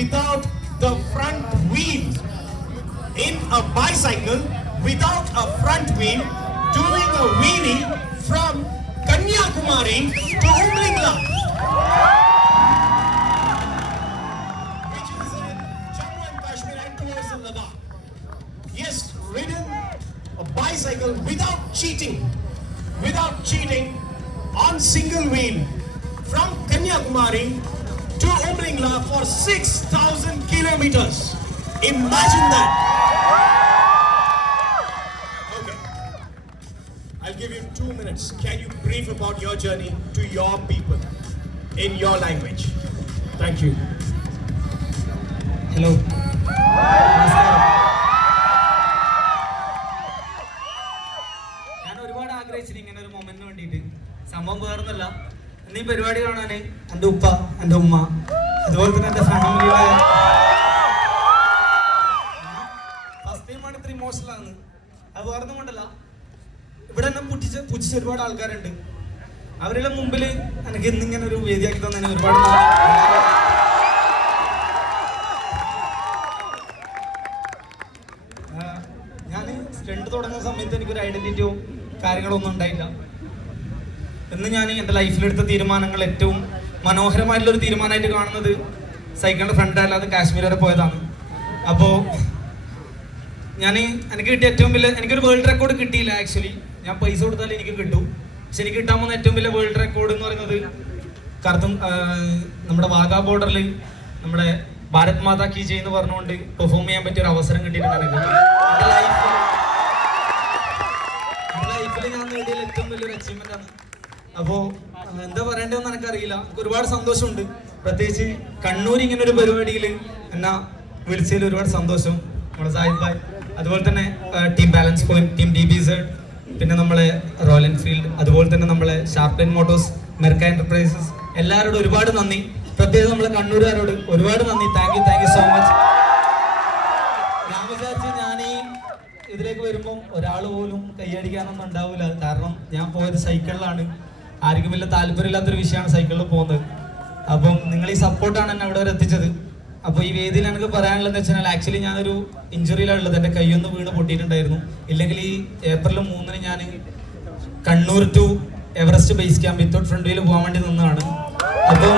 without the front wheel. In a bicycle without a front wheel, doing a wheelie from Kanyakumari to Umlingla, which is in Jammu and Kashmir and towards the Ladakh. Yes, ridden a bicycle without cheating on single wheel from Kanyakumari to Umlingla for 6,000 kilometers. Imagine that. Okay, I'll give you 2 minutes. Can you brief about your journey to your people in your language? Thank you. Hello. ഞാൻ ഒരുപാട് ആഗ്രഹിച്ചിരുന്നു ഇങ്ങനെ ഒരു മൊമെന്റിന് വേണ്ടിയിട്ട്. സംഭവം വേറൊന്നുമല്ല, ഈ പരിപാടി കാണാൻ എൻ്റെ ഉപ്പ, എൻ്റെ ഉമ്മ, അതുപോലെ തന്നെ എൻ്റെ ഫാമിലിയുടെ ഫസ്റ്റ് ടൈമാണ് ഇത്ര ഇമോഷണൽ ആണ്. അത് വേറൊന്നും കൊണ്ടല്ല, ഇവിടെ എന്നെ പുച്ഛിച്ച ഒരുപാട് ആൾക്കാരുണ്ട്. അവരുടെ മുമ്പിൽ എനിക്ക് ഇന്നിങ്ങനെ ഒരു വേദിയാക്കി തന്നെ ഒരുപാട് ഞാൻ സ്റ്റണ്ട് തുടങ്ങുന്ന സമയത്ത് എനിക്കൊരു ഐഡന്റിറ്റിയോ കാര്യങ്ങളോ ഒന്നും ഉണ്ടായില്ല. എന്ന് ഞാൻ എൻ്റെ ലൈഫിലെടുത്ത തീരുമാനങ്ങൾ ഏറ്റവും മനോഹരമായിട്ടുള്ളൊരു തീരുമാനമായിട്ട് കാണുന്നത് സൈക്കിളിൻ്റെ ഫ്രണ്ടല്ലാതെ കാശ്മീർ വരെ പോയതാണ്. അപ്പോൾ എനിക്ക് കിട്ടിയ ഏറ്റവും വലിയ, എനിക്കൊരു വേൾഡ് റെക്കോർഡ് കിട്ടിയില്ല ആക്ച്വലി. ഞാൻ പൈസ കൊടുത്താൽ എനിക്ക് കിട്ടും. പക്ഷെ എനിക്ക് കിട്ടാൻ പോകുന്ന ഏറ്റവും വലിയ വേൾഡ് റെക്കോർഡ് എന്ന് പറയുന്നത് നമ്മുടെ വാഗാ ബോർഡറിൽ നമ്മുടെ ഭാരത് മാതാ കി ജയ് എന്ന് പറഞ്ഞുകൊണ്ട് പെർഫോം ചെയ്യാൻ പറ്റിയ ഒരു അവസരം കിട്ടിയിട്ടുണ്ട്. എൻ്റെ ലൈഫിൽ ഞാൻ നേടിയ ഏറ്റവും വലിയൊരു അച്ചീവ്മെന്റ് ആണ്. അപ്പോൾ എന്താ പറയേണ്ടതെന്ന് എനിക്കറിയില്ല. എനിക്ക് ഒരുപാട് സന്തോഷമുണ്ട്. പ്രത്യേകിച്ച് കണ്ണൂർ ഇങ്ങനെ ഒരു പരിപാടിയിൽ എന്നെ വിളിച്ചതിൽ ഒരുപാട് സന്തോഷം. നമ്മുടെ സാഹിബ് ഭായ്, അതുപോലെ തന്നെ team balance point, team DBZ, പിന്നെ നമ്മളെ റോയൽ എൻഫീൽഡ്, അതുപോലെ തന്നെ നമ്മളെ ഷാർപ്ലൈൻ മോട്ടോഴ്സ്, മെർക്ക എന്റർപ്രൈസസ്, എല്ലാവരോടും ഒരുപാട് നന്ദി. പ്രത്യേകിച്ച് നമ്മളെ കണ്ണൂരുകാരോട് ഒരുപാട് നന്ദി. Thank you so much. ഞാൻ വിചാരിച്ചു ഞാൻ ഈ ഇതിലേക്ക് വരുമ്പം ഒരാൾ പോലും കൈയടിക്കാനൊന്നും ഉണ്ടാവില്ല. കാരണം ഞാൻ പോയത് സൈക്കിളിലാണ്. ആർക്കും വലിയ താല്പര്യമില്ലാത്തൊരു വിഷയമാണ് സൈക്കിളിൽ പോകുന്നത്. അപ്പം നിങ്ങൾ ഈ സപ്പോർട്ടാണ് എന്നെ അവിടെ വരെ എത്തിച്ചത്. അപ്പോൾ ഈ വേദിയിൽ എനിക്ക് പറയാനുള്ളതെന്ന് വെച്ചാൽ ആക്ച്വലി ഞാനൊരു ഇഞ്ചുറിയിലാണ് ഉള്ളത്. എൻ്റെ കൈയൊന്ന് വീണ് പൊട്ടിയിട്ടുണ്ടായിരുന്നു. ഇല്ലെങ്കിൽ ഈ April 3 ഞാൻ Kannur to Everest base camp without front wheel പോകാൻ വേണ്ടി നിന്നതാണ്. അപ്പോൾ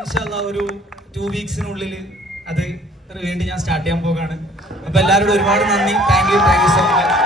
ഇൻഷാല്ലാ ഒരു 2 വീക്സിനുള്ളിൽ അത് വേണ്ടി ഞാൻ സ്റ്റാർട്ട് ചെയ്യാൻ പോവുകയാണ്. അപ്പോൾ എല്ലാവരോടും ഒരുപാട് നന്ദി. Thank you so much.